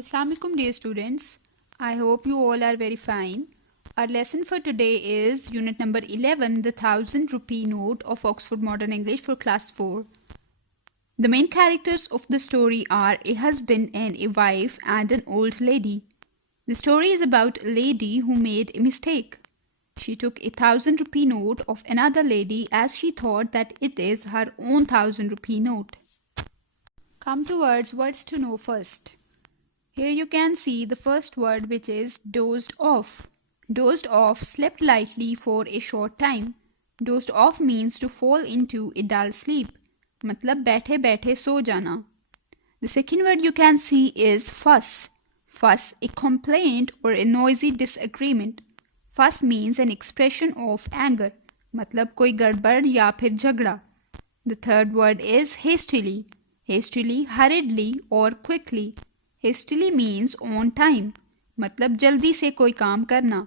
Assalamualaikum dear students. I hope you all are very fine. Our lesson for today is unit number 11, the 1000 rupee note of Oxford Modern English for class 4. The main characters of the story are a husband and a wife and an old lady. The story is about a lady who made a mistake. She took a 1000 rupee note of another lady as she thought that it is her own 1000 rupee note. Come towards words to know first. Here you can see the first word, which is dozed off. Dozed off, slept lightly for a short time. Dozed off means to fall into a dull sleep. मतलब बैठे बैठे सो जाना. The second word you can see is fuss. Fuss, a complaint or a noisy disagreement. Fuss means an expression of anger. मतलब कोई गड़बड़ या फिर झगड़ा. The third word is hastily. Hastily, hurriedly or quickly. Hastily means on time. मतलब जल्दी से कोई काम करना.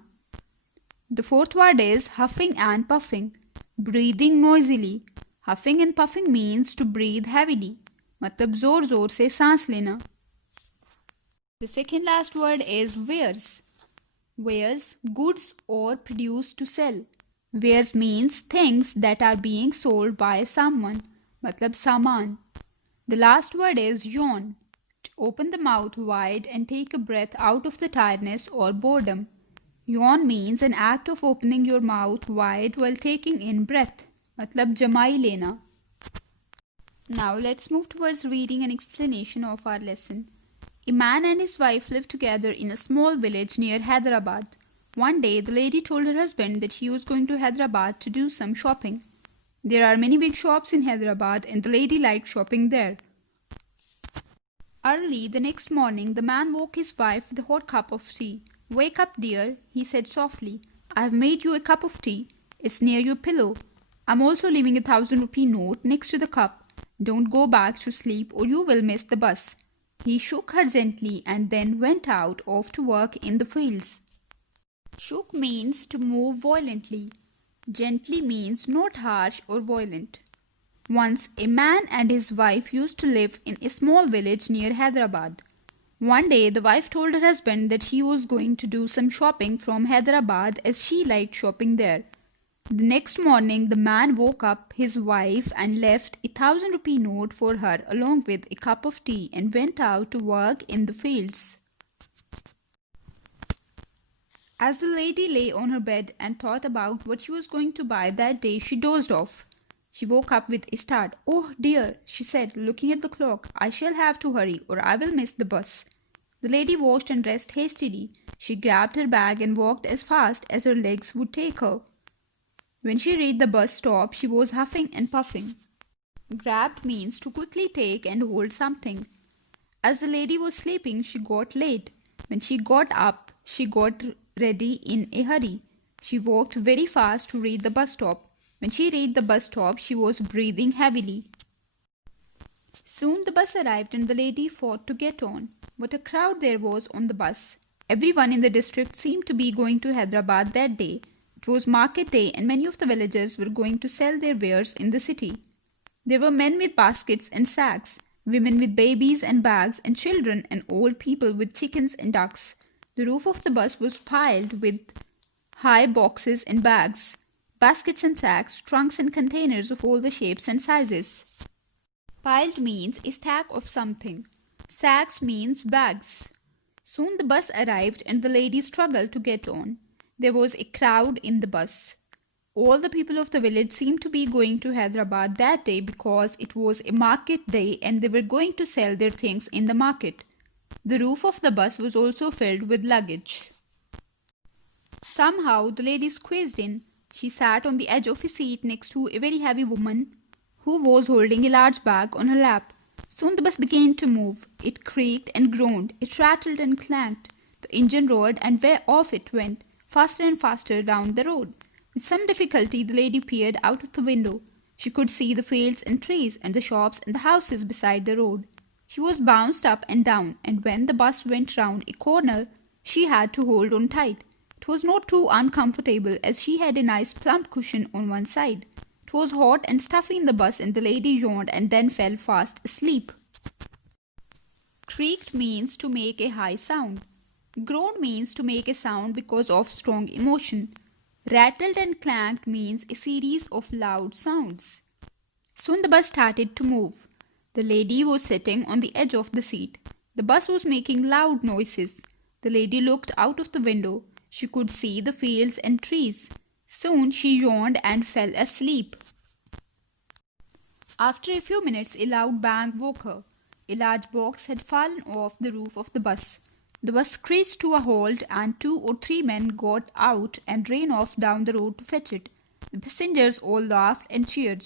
The fourth word is huffing and puffing. Breathing noisily. Huffing and puffing means to breathe heavily. मतलब जोर जोर से सांस लेना. The second last word is wares. Wares, goods or produce to sell. Wares means things that are being sold by someone. मतलब सामान. The last word is yawn. To open the mouth wide and take a breath out of the tiredness or boredom. Yawn means an act of opening your mouth wide while taking in breath. मतलब जमाई लेना. Now let's move towards reading and explanation of our lesson. A man and his wife lived together in a small village near Hyderabad. One day the lady told her husband that she was going to Hyderabad to do some shopping. There are many big shops in Hyderabad and the lady liked shopping there. Early the next morning, the man woke his wife with a hot cup of tea. "Wake up, dear," he said softly. "I have made you a cup of tea. It's near your pillow. I'm also leaving a 1000 rupee note next to the cup. Don't go back to sleep or you will miss the bus." He shook her gently and then went out off to work in the fields. Shook means to move violently. Gently means not harsh or violent. Once, a man and his wife used to live in a small village near Hyderabad. One day, the wife told her husband that she was going to do some shopping from Hyderabad as she liked shopping there. The next morning, the man woke up his wife and left a 1000 rupee note for her along with a cup of tea and went out to work in the fields. As the lady lay on her bed and thought about what she was going to buy that day, she dozed off. She woke up with a start. "Oh dear," she said, looking at the clock. "I shall have to hurry or I will miss the bus." The lady washed and dressed hastily. She grabbed her bag and walked as fast as her legs would take her. When she reached the bus stop, she was huffing and puffing. Grabbed means to quickly take and hold something. As the lady was sleeping, she got late. When she got up, she got ready in a hurry. She walked very fast to reach the bus stop. When she reached the bus stop, she was breathing heavily. Soon the bus arrived and the lady fought to get on. What a crowd there was on the bus. Everyone in the district seemed to be going to Hyderabad that day. It was market day and many of the villagers were going to sell their wares in the city. There were men with baskets and sacks, women with babies and bags, and children and old people with chickens and ducks. The roof of the bus was piled with high boxes and bags. Baskets and sacks, trunks and containers of all the shapes and sizes. Piled means a stack of something. Sacks means bags. Soon the bus arrived and the lady struggled to get on. There was a crowd in the bus. All the people of the village seemed to be going to Hyderabad that day because it was a market day and they were going to sell their things in the market. The roof of the bus was also filled with luggage. Somehow the lady squeezed in. She sat on the edge of a seat next to a very heavy woman who was holding a large bag on her lap. Soon the bus began to move. It creaked and groaned. It rattled and clanked. The engine roared and off it went, faster and faster down the road. With some difficulty, the lady peered out of the window. She could see the fields and trees and the shops and the houses beside the road. She was bounced up and down, and when the bus went round a corner, she had to hold on tight. It was not too uncomfortable as she had a nice plump cushion on one side. It was hot and stuffy in the bus and the lady yawned and then fell fast asleep. Creaked means to make a high sound. Groaned means to make a sound because of strong emotion. Rattled and clanked means a series of loud sounds. Soon the bus started to move. The lady was sitting on the edge of the seat. The bus was making loud noises. The lady looked out of the window. She could see the fields and trees. Soon she yawned and fell asleep. After a few minutes, a loud bang woke her. A large box had fallen off the roof of the bus. The bus screeched to a halt and 2 or 3 men got out and ran off down the road to fetch it. The passengers all laughed and cheered.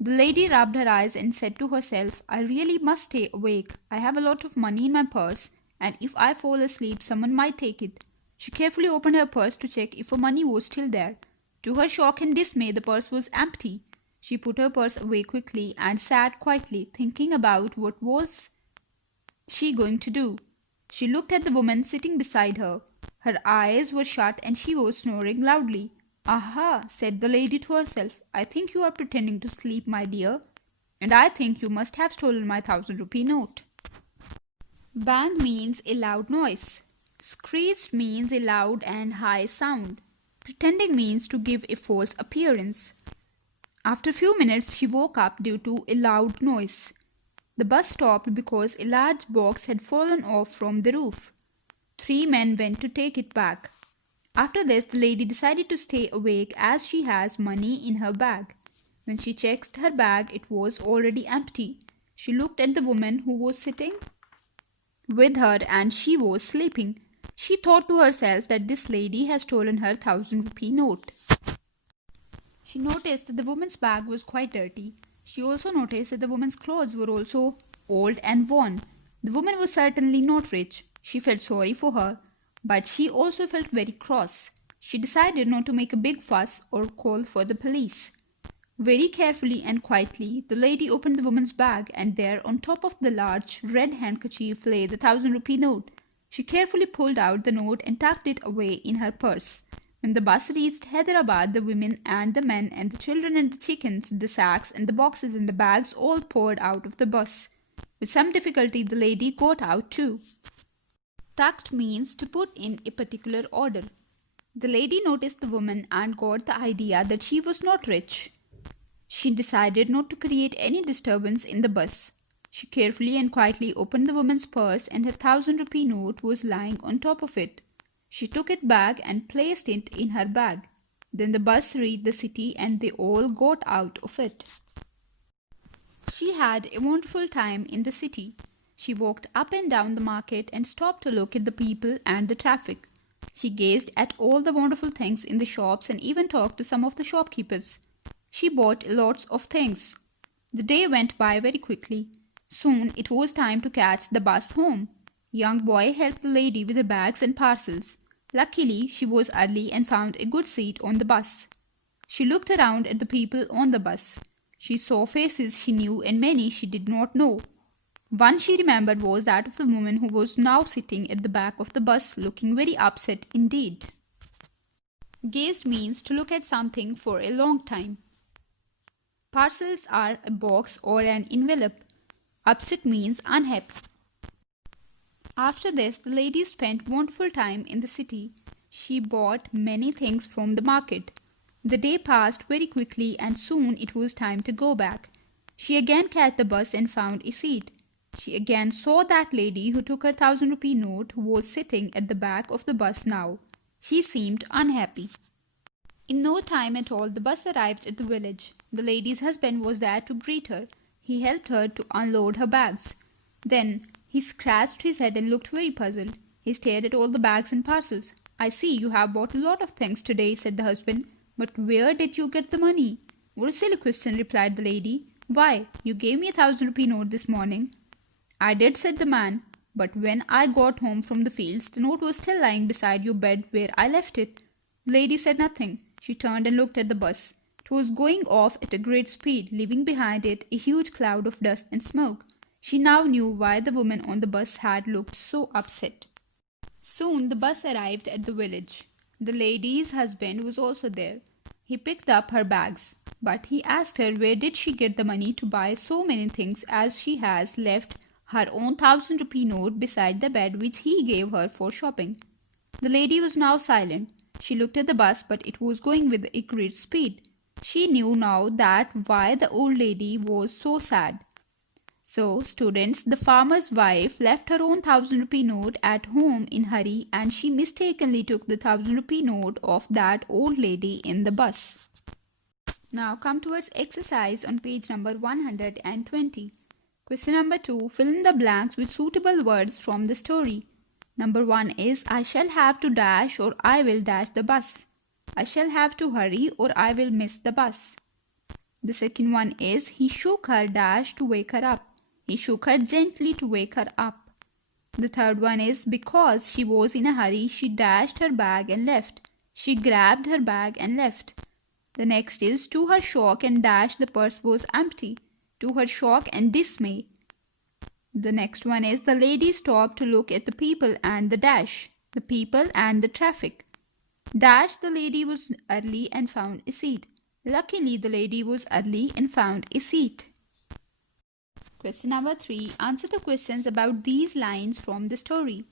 The lady rubbed her eyes and said to herself, I really must stay awake. I have a lot of money in my purse, and if I fall asleep, someone might take it. She carefully opened her purse to check if her money was still there. To her shock and dismay, the purse was empty. She put her purse away quickly and sat quietly, thinking about what was she going to do. She looked at the woman sitting beside her. Her eyes were shut and she was snoring loudly. Aha, said the lady to herself. I think you are pretending to sleep, my dear. And I think you must have stolen my 1,000-rupee note. Bang means a loud noise. Screeched means a loud and high sound. Pretending means to give a false appearance. After a few minutes, she woke up due to a loud noise. The bus stopped because a large box had fallen off from the roof. 3 men went to take it back. After this, the lady decided to stay awake as she has money in her bag. When she checked her bag, it was already empty. She looked at the woman who was sitting with her and she was sleeping. She thought to herself that this lady has stolen her 1,000-rupee note. She noticed that the woman's bag was quite dirty. She also noticed that the woman's clothes were also old and worn. The woman was certainly not rich. She felt sorry for her, but she also felt very cross. She decided not to make a big fuss or call for the police. Very carefully and quietly, the lady opened the woman's bag, and there on top of the large red handkerchief lay the 1,000-rupee note. She carefully pulled out the note and tucked it away in her purse. When the bus reached Hyderabad, the women and the men and the children and the chickens, the sacks and the boxes and the bags all poured out of the bus. With some difficulty, the lady got out too. Tucked means to put in a particular order. The lady noticed the woman and got the idea that she was not rich. She decided not to create any disturbance in the bus. She carefully and quietly opened the woman's purse, and her 1,000-rupee note was lying on top of it. She took it back and placed it in her bag. Then the bus reached the city and they all got out of it. She had a wonderful time in the city. She walked up and down the market and stopped to look at the people and the traffic. She gazed at all the wonderful things in the shops and even talked to some of the shopkeepers. She bought lots of things. The day went by very quickly. Soon it was time to catch the bus home. Young boy helped the lady with her bags and parcels. Luckily, she was early and found a good seat on the bus. She looked around at the people on the bus. She saw faces she knew and many she did not know. One she remembered was that of the woman who was now sitting at the back of the bus, looking very upset indeed. Gazed means to look at something for a long time. Parcels are a box or an envelope. Upset means unhappy. After this, the lady spent wonderful time in the city. She bought many things from the market. The day passed very quickly and soon it was time to go back. She again caught the bus and found a seat. She again saw that lady who took her 1,000-rupee note, who was sitting at the back of the bus now. She seemed unhappy. In no time at all, the bus arrived at the village. The lady's husband was there to greet her. He helped her to unload her bags. Then he scratched his head and looked very puzzled. He stared at all the bags and parcels. I see you have bought a lot of things today, said the husband. But where did you get the money? What a silly question, replied the lady. Why, you gave me a 1,000-rupee note this morning. I did, said the man. But when I got home from the fields, the note was still lying beside your bed where I left it. The lady said nothing. She turned and looked at the bus. It was going off at a great speed, leaving behind it a huge cloud of dust and smoke. She now knew why the woman on the bus had looked so upset. Soon the bus arrived at the village. The lady's husband was also there. He picked up her bags, but he asked her where did she get the money to buy so many things as she has left her own 1,000 rupee note beside the bed which he gave her for shopping. The lady was now silent. She looked at the bus, but it was going with a great speed. She knew now that why the old lady was so sad. So, students, the farmer's wife left her own 1,000 rupee note at home in hurry, and she mistakenly took the 1,000 rupee note of that old lady in the bus. Now come towards exercise on page number 120. Question number 2. Fill in the blanks with suitable words from the story. Number 1 is I shall have to dash or I will dash the bus. I shall have to hurry or I will miss the bus. The second one is he shook her dash to wake her up. He shook her gently to wake her up. The third one is because she was in a hurry, she dashed her bag and left. She grabbed her bag and left. The next is to her shock and dash the purse was empty. To her shock and dismay. The next one is the lady stopped to look at the people and the dash. The people and the traffic. Dash, the lady was early and found a seat. Luckily, the lady was early and found a seat. Question number 3. Answer the questions about these lines from the story.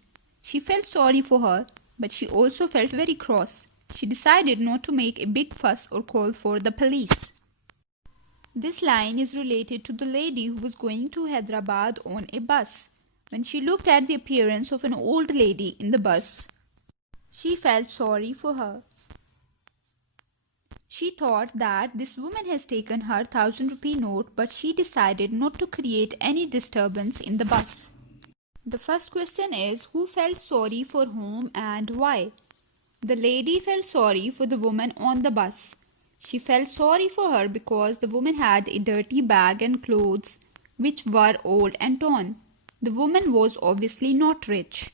She felt sorry for her, but she also felt very cross. She decided not to make a big fuss or call for the police. This line is related to the lady who was going to Hyderabad on a bus. When she looked at the appearance of an old lady in the bus, she felt sorry for her. She thought that this woman has taken her 1,000 rupee note, but she decided not to create any disturbance in the bus. The first question is who felt sorry for whom and why? The lady felt sorry for the woman on the bus. She felt sorry for her because the woman had a dirty bag and clothes which were old and torn. The woman was obviously not rich.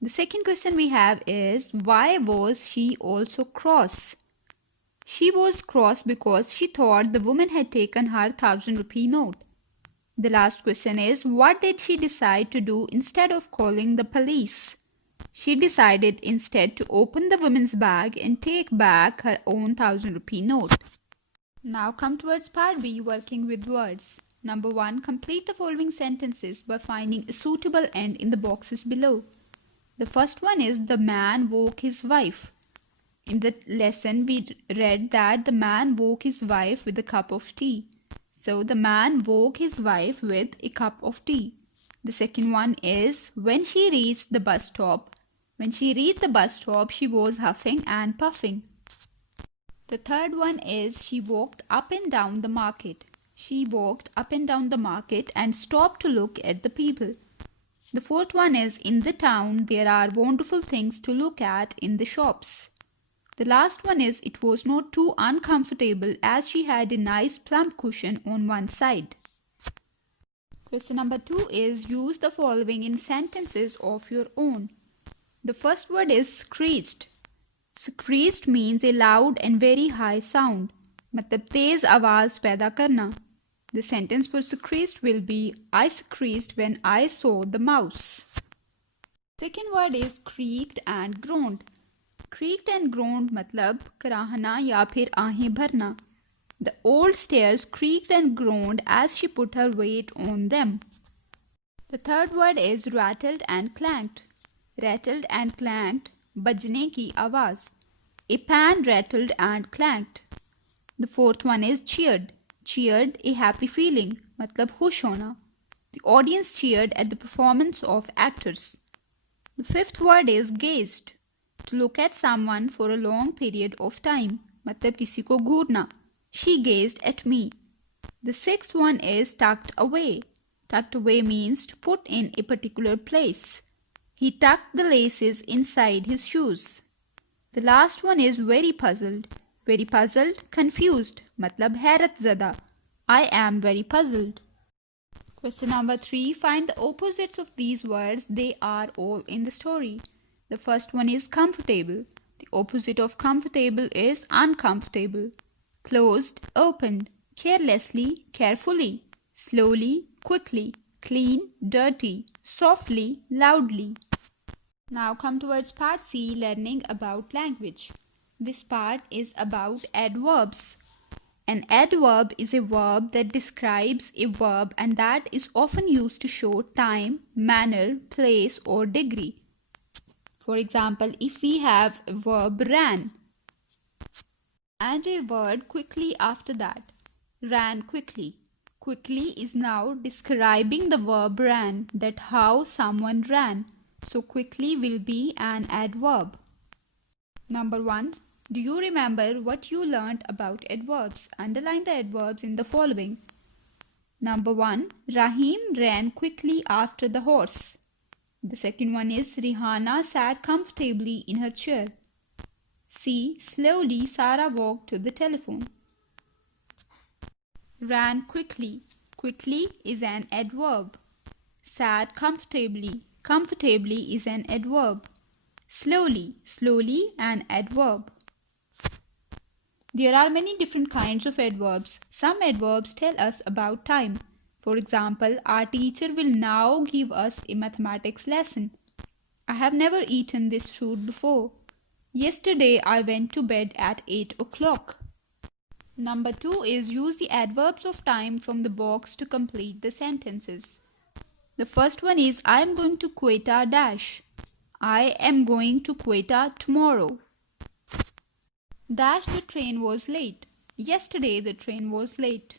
The second question we have is why was she also cross? She was cross because she thought the woman had taken her 1,000 rupee note. The last question is what did she decide to do instead of calling the police? She decided instead to open the woman's bag and take back her own 1,000 rupee note. Now come towards part B, working with words. Number 1. Complete the following sentences by finding a suitable end in the boxes below. The first one is the man woke his wife. In the lesson we read that the man woke his wife with a cup of tea. So the man woke his wife with a cup of tea. The second one is when she reached the bus stop. When she reached the bus stop, she was huffing and puffing. The third one is she walked up and down the market. She walked up and down the market and stopped to look at the people. The fourth one is in the town there are wonderful things to look at in the shops. The last one is it was not too uncomfortable as she had a nice plump cushion on one side. Question number 2 is use the following in sentences of your own. The first word is screeched. Screeched means a loud and very high sound. मतलब तेज आवाज पैदा करना. The sentence for screeched will be I screeched when I saw the mouse. Second word is creaked and groaned. Creaked and groaned मतलब कराहना या फिर आहें भरना. The old stairs creaked and groaned as she put her weight on them. The third word is rattled and clanked. Rattled and clanked, बजने की आवाज. A pan rattled and clanked. The fourth one is cheered. Cheered, a happy feeling, मतलब खुश होना. The audience cheered at the performance of actors. The fifth word is gazed. To look at someone for a long period of time, मतलब किसी को घूरना. She gazed at me. The sixth one is tucked away. Tucked away means to put in a particular place. He tucked the laces inside his shoes. The last one is very puzzled. Very puzzled, confused, मतलब हैरत ज़दा. I am very puzzled. Question number 3. Find the opposites of these words. They are all in the story. The first one is comfortable. The opposite of comfortable is uncomfortable. Closed, opened. Carelessly, carefully. Slowly, quickly. Clean, dirty. Softly, loudly. Now come towards part C, learning about language. This part is about adverbs. An adverb is a verb that describes a verb and that is often used to show time, manner, place, or degree. For example, if we have a verb ran, add a word quickly after that. Ran quickly. Quickly is now describing the verb ran, that how someone ran. So quickly will be an adverb. Number 1. Do you remember what you learned about adverbs? Underline the adverbs in the following. Number 1. Rahim ran quickly after the horse. The second one is Rihanna sat comfortably in her chair. C. Slowly Sarah walked to the telephone. Ran quickly. Quickly is an adverb. Sat comfortably. Comfortably is an adverb. Slowly. Slowly an adverb. There are many different kinds of adverbs. Some adverbs tell us about time. For example, our teacher will now give us a mathematics lesson. I have never eaten this fruit before. Yesterday I went to bed at 8 o'clock. Number 2 is use the adverbs of time from the box to complete the sentences. The first one is I am going to Quetta dash. I am going to Quetta tomorrow. Dash the train was late. Yesterday the train was late.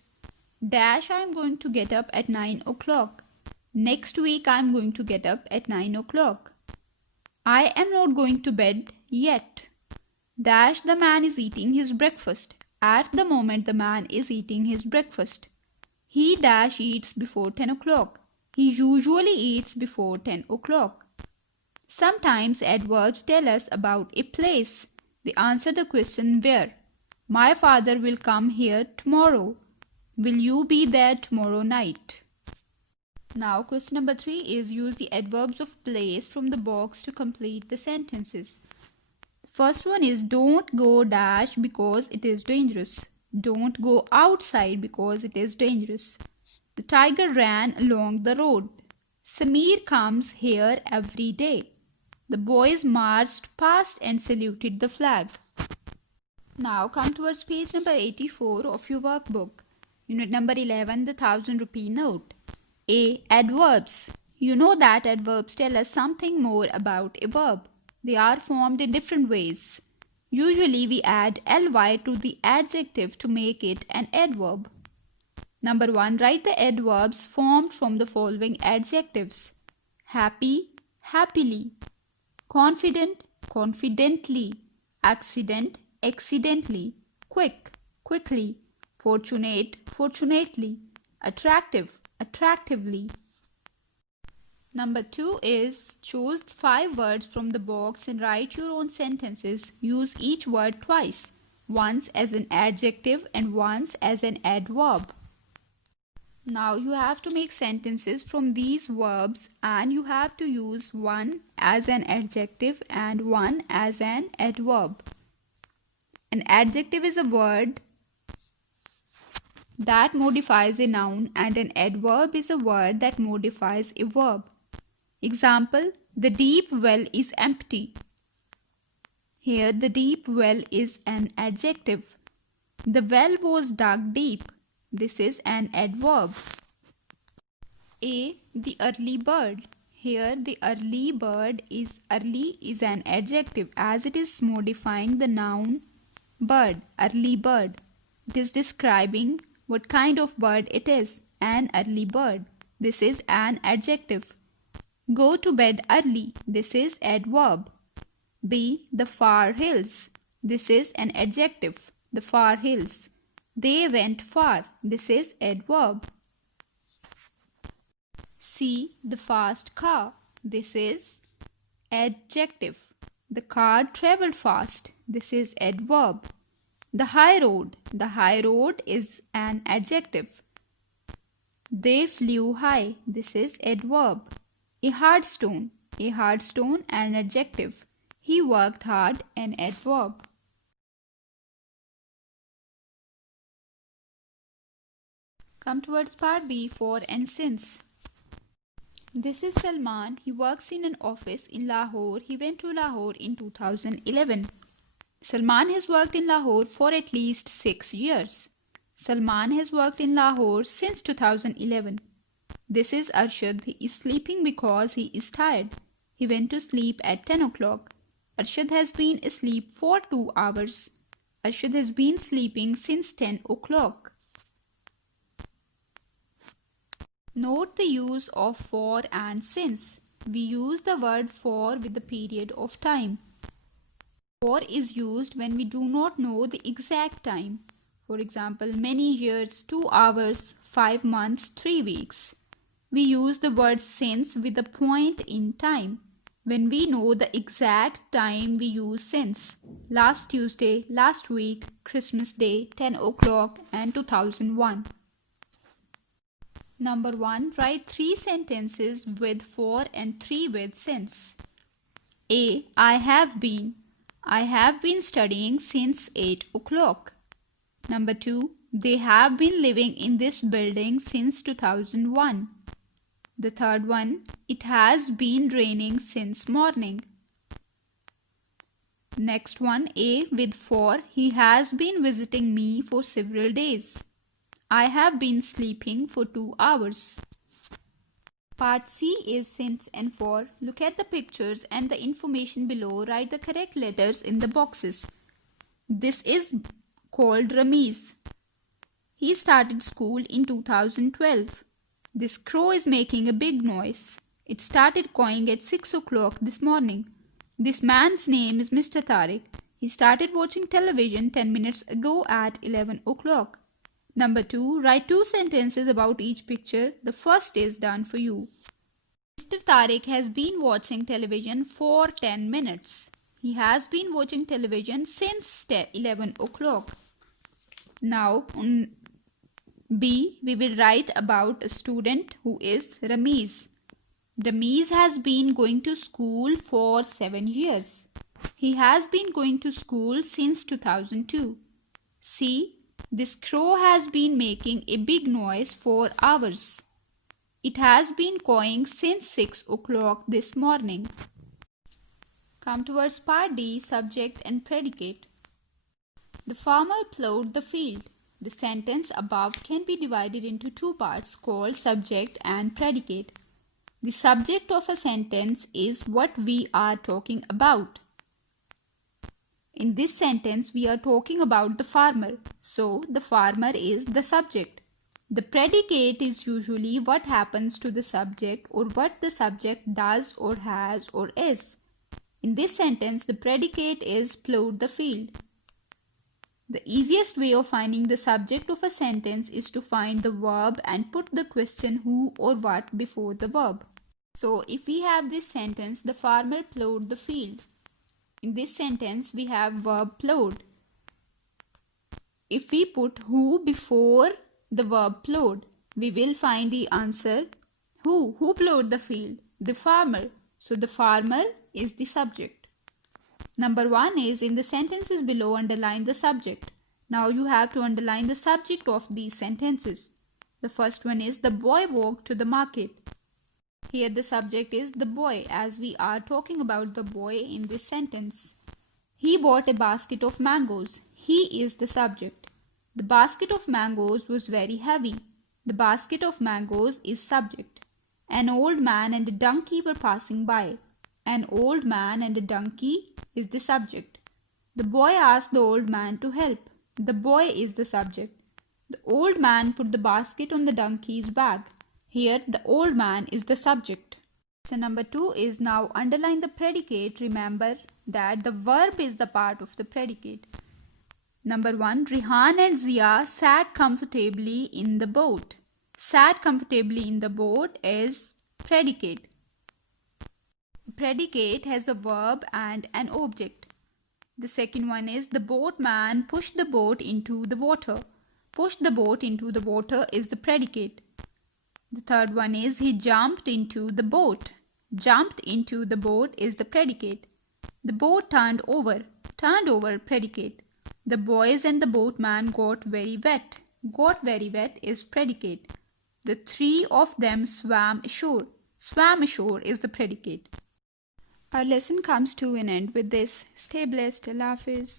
Dash I am going to get up at 9 o'clock. Next week I am going to get up at 9 o'clock. I am not going to bed yet. Dash the man is eating his breakfast. At the moment the man is eating his breakfast. He dash eats before 10 o'clock. He usually eats before 10 o'clock. Sometimes adverbs tell us about a place. They answer the question where. My father will come here tomorrow. Will you be there tomorrow night? Now question number 3 is use the adverbs of place from the box to complete the sentences. First one is don't go dash because it is dangerous. Don't go outside because it is dangerous. The tiger ran along the road. Samir comes here every day. The boys marched past and saluted the flag. Now come towards page number 84 of your workbook. Unit number 11, the 1000 rupee note. A. Adverbs. You know that adverbs tell us something more about a verb. They are formed in different ways. Usually we add ly to the adjective to make it an adverb. Number 1. Write the adverbs formed from the following adjectives. Happy, happily. Confident, confidently. Accident, accidentally. Quick, quickly. Fortunate, fortunately. Attractive, attractively. Number 2 is choose 5 words from the box and write your own sentences. Use each word twice, once as an adjective and once as an adverb. Now you have to make sentences from these verbs and you have to use one as an adjective and one as an adverb. An adjective is a word that modifies a noun and an adverb is a word that modifies a verb. Example, the deep well is empty. Here the deep well is an adjective. The well was dug deep. This is an adverb. A. The early bird. Here the early bird is an adjective as it is modifying the noun bird, early bird. It is describing what kind of bird it is, an early bird. This is an adjective. Go to bed early. This is adverb. B. The far hills. This is an adjective. The far hills. They went far. This is adverb. C. The fast car. This is adjective. The car traveled fast. This is adverb. The high road. The high road is an adjective. They flew high. This is adverb. A hard stone. A hard stone, an adjective. He worked hard, an adverb. Come towards part B, for and since. This is Salman. He works in an office in Lahore. He went to Lahore in 2011. Salman has worked in Lahore for at least 6 years. Salman has worked in Lahore since 2011. This is Arshad. He is sleeping because he is tired. He went to sleep at 10 o'clock. Arshad has been asleep for 2 hours. Arshad has been sleeping since 10 o'clock. Note the use of for and since. We use the word for with the period of time. For is used when we do not know the exact time. For example, many years, 2 hours, 5 months, 3 weeks. We use the word since with a point in time. When we know the exact time, we use since. Last Tuesday, last week, Christmas Day, 10 o'clock, and 2001. Number 1. Write 3 sentences with for and 3 with since. A. I have been. I have been studying since 8 o'clock. Number 2. They have been living in this building since 2001. The third one, it has been raining since morning. Next one, A with for, he has been visiting me for several days. I have been sleeping for 2 hours. Part C is since and for. Look at the pictures and the information below. Write the correct letters in the boxes. This is called Ramiz. He started school in 2012. This crow is making a big noise. It started cawing at 6 o'clock this morning. This man's name is Mr. Tariq. He started watching television 10 minutes ago at 11 o'clock. Number 2. Write 2 sentences about each picture. The first is done for you. Mr. Tariq has been watching television for 10 minutes. He has been watching television since 11 o'clock. Now, on B, we will write about a student who is Ramiz. Ramiz has been going to school for 7 years. He has been going to school since 2002. C, this crow has been making a big noise for hours. It has been cawing since 6 o'clock this morning. Come towards part D, subject and predicate. The farmer plowed the field. The sentence above can be divided into 2 parts called subject and predicate. The subject of a sentence is what we are talking about. In this sentence, we are talking about the farmer. So, the farmer is the subject. The predicate is usually what happens to the subject or what the subject does or has or is. In this sentence, the predicate is plowed the field. The easiest way of finding the subject of a sentence is to find the verb and put the question who or what before the verb. So, if we have this sentence, the farmer plowed the field. In this sentence, we have verb plowed. If we put who before the verb plowed, we will find the answer who. Who plowed the field? The farmer. So, the farmer is the subject. Number 1 is in the sentences below, underline the subject. Now you have to underline the subject of these sentences. The first one is the boy walked to the market. Here the subject is the boy as we are talking about the boy in this sentence. He bought a basket of mangoes. He is the subject. The basket of mangoes was very heavy. The basket of mangoes is subject. An old man and a donkey were passing by. An old man and a donkey is the subject. The boy asked the old man to help. The boy is the subject. The old man put the basket on the donkey's back. Here the old man is the subject. So number 2 is now underline the predicate. Remember that the verb is the part of the predicate. Number 1, Rihan and Zia sat comfortably in the boat. Sat comfortably in the boat is predicate. Predicate has a verb and an object. The second one is the boatman pushed the boat into the water. Pushed the boat into the water is the predicate. The third one is he jumped into the boat. Jumped into the boat is the predicate. The boat turned over. Turned over predicate. The boys and the boatman got very wet. Got very wet is predicate. The 3 of them swam ashore. Swam ashore is the predicate. Our lesson comes to an end with this. Stay blessed. Allah Hafiz.